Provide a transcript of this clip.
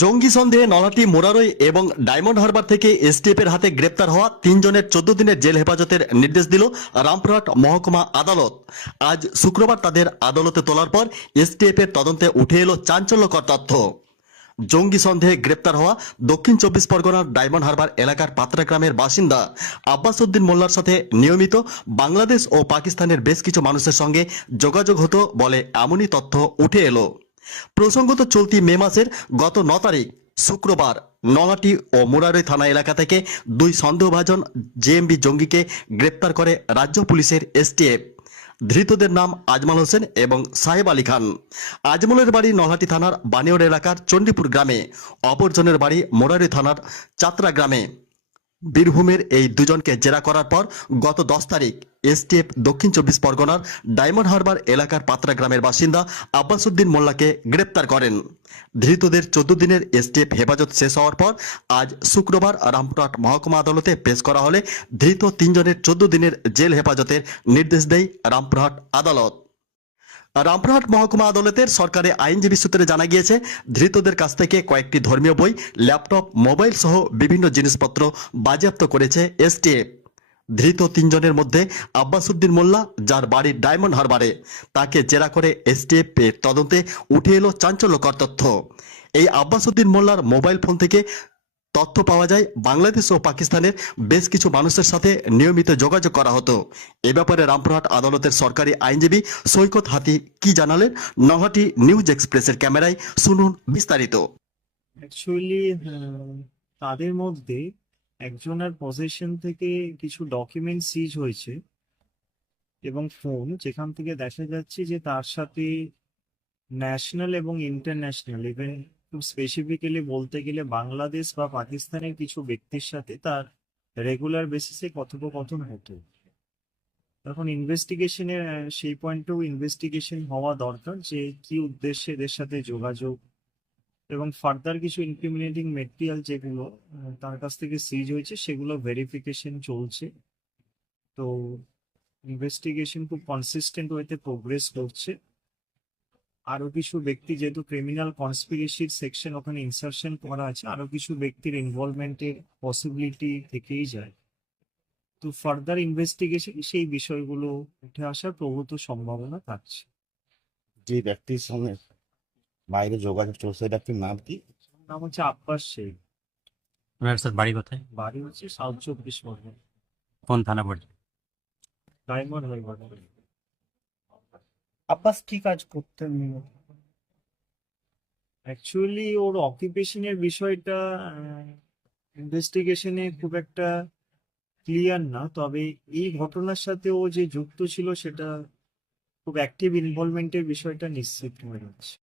জঙ্গি সন্দেহে নলাটি মোরারই এবং ডায়মন্ড হারবার থেকে এসটিএফ এর হাতে গ্রেপ্তার হওয়া তিনজনের চোদ্দ দিনের জেল হেফাজতের নির্দেশ দিল রামপুরহাট মহকুমা আদালত। আজ শুক্রবার তাদের আদালতে তোলার পর এসটিএফ এর তদন্তে উঠে এলো চাঞ্চল্যকর তথ্য। জঙ্গি সন্দেহে গ্রেপ্তার হওয়া দক্ষিণ চব্বিশ পরগনার ডায়মন্ড হারবার এলাকার পাত্রা গ্রামের বাসিন্দা আব্বাস উদ্দিন মোল্লার সাথে নিয়মিত বাংলাদেশ ও পাকিস্তানের বেশ কিছু মানুষের সঙ্গে যোগাযোগ হতো বলে এমনই তথ্য উঠে এলো। প্রসঙ্গত চলতি মে মাসের গত ন তারিখ, শুক্রবার, নলাটি ও মুরারই থানা এলাকা থেকে দুই সন্দেহভাজন জেএমবি জঙ্গিকে গ্রেপ্তার করে রাজ্য পুলিশের এসটিএফ ধৃতদের নাম আজমাল হোসেন এবং সাহেব আলী খান। আজমলের বাড়ি নলহাটি থানার বানিয়র এলাকার চণ্ডীপুর গ্রামে, অপরজনের বাড়ি মোরারি থানার চাতরা গ্রামে। বীরভূমের এই দুজনকে জেরা করার পর গত দশ তারিখ এসটিএফ দক্ষিণ চব্বিশ পরগনার ডায়মন্ড হারবার এলাকার পাত্রা গ্রামের বাসিন্দা আব্বাসুদ্দিন মোল্লাকে গ্রেপ্তার করেন। ধৃতদের চোদ্দ দিনের এসটিএফ হেফাজত শেষ হওয়ার পর আজ শুক্রবার রামপুরহাট মহকুমা আদালতে পেশ করা হলে ধৃত তিনজনের চোদ্দ দিনের জেল হেফাজতের নির্দেশ দেয় রামপুরহাট আদালত। রামপুরহাট মহকুমা আদালতের সরকারি আইনজীবী সূত্রে জানা গিয়েছে, ধৃতদের কাছ থেকে কয়েকটি ধর্মীয় বই, ল্যাপটপ, মোবাইল সহ বিভিন্ন জিনিসপত্র বাজেয়াপ্ত করেছে এসটিএফ ধৃত তিনজনের মধ্যে আব্বাসুদ্দিন মোল্লা, যার বাড়ি ডায়মন্ড হারবারে, তাকে জেরা করে এসটিএফ তদন্তে উঠে এলো চাঞ্চল্যকর তথ্য। এই আব্বাসুদ্দিন মোল্লার মোবাইল ফোন থেকে তথ্য পাওয়া যায়, বাংলাদেশ ও পাকিস্তানের বেশ কিছু মানুষের সাথে নিয়মিত যোগাযোগ করা হতো। এ ব্যাপারে রামপুরহাট আদালতের সরকারি আইনজীবী সৈকত হাতি কি জানালেন? নহাটি নিউজ এক্সপ্রেসের ক্যামেরায় শুনুন বিস্তারিত। অ্যাকচুয়ালি তাদের মধ্যে একজনের পজিশন থেকে কিছু ডকুমেন্ট সিজ হয়েছে এবং ফোন যেখান থেকে দেখা যাচ্ছে যে তার সাথে ন্যাশনাল এবং ইন্টারন্যাশনাল ইভেন খুব স্পেসিফিক্যালি বলতে গেলে বাংলাদেশ বা পাকিস্তানের কিছু ব্যক্তির সাথে তার রেগুলার বেসিসে কথোপকথন হতো। এখন ইনভেস্টিগেশনের সেই পয়েন্টেও ইনভেস্টিগেশন হওয়া দরকার যে কি উদ্দেশ্যে এদের সাথে যোগাযোগ এবং ফার্দার কিছু ইনক্রিমিনেটিং মেটেরিয়াল যেগুলো তার কাছ থেকে সিজ হয়েছে, সেগুলো ভেরিফিকেশন চলছে। তো ইনভেস্টিগেশন খুব কনসিস্টেন্ট ওয়েতে প্রোগ্রেস করছে। আরও কিছু ব্যক্তি যেহেতু ক্রিমিনাল কনস্পিরেসির সেকশন ওখানে ইনসারশন করা আছে আরও কিছু ব্যক্তির ইনভলভমেন্টের পসিবিলিটি থেকেই যায়। তো ফার্দার ইনভেস্টিগেশন সেই বিষয়গুলো উঠে আসার প্রভূত সম্ভাবনা থাকছে। যে ব্যক্তির সঙ্গে বাইরে যোগাযোগ চলছে ব্যক্তির নাম কি? নাম হচ্ছে আব্বাস শেখ স্যার বাড়ি কোথায়? বাড়ি হচ্ছে সাউথ চব্বিশ পরগনা। কোন থানা পড়ছে? ডায়মন্ড হারবার। আব্বাস কি কাজ করতেন? অ্যাকচুয়ালি ওর অকুপেশনের বিষয়টা ইনভেস্টিগেশনে খুব একটা ক্লিয়ার না। তবে এই ঘটনার সাথে ও যে যুক্ত ছিল, সেটা খুব অ্যাক্টিভ ইনভলভমেন্টের বিষয়টা নিশ্চিত হয়ে যাচ্ছে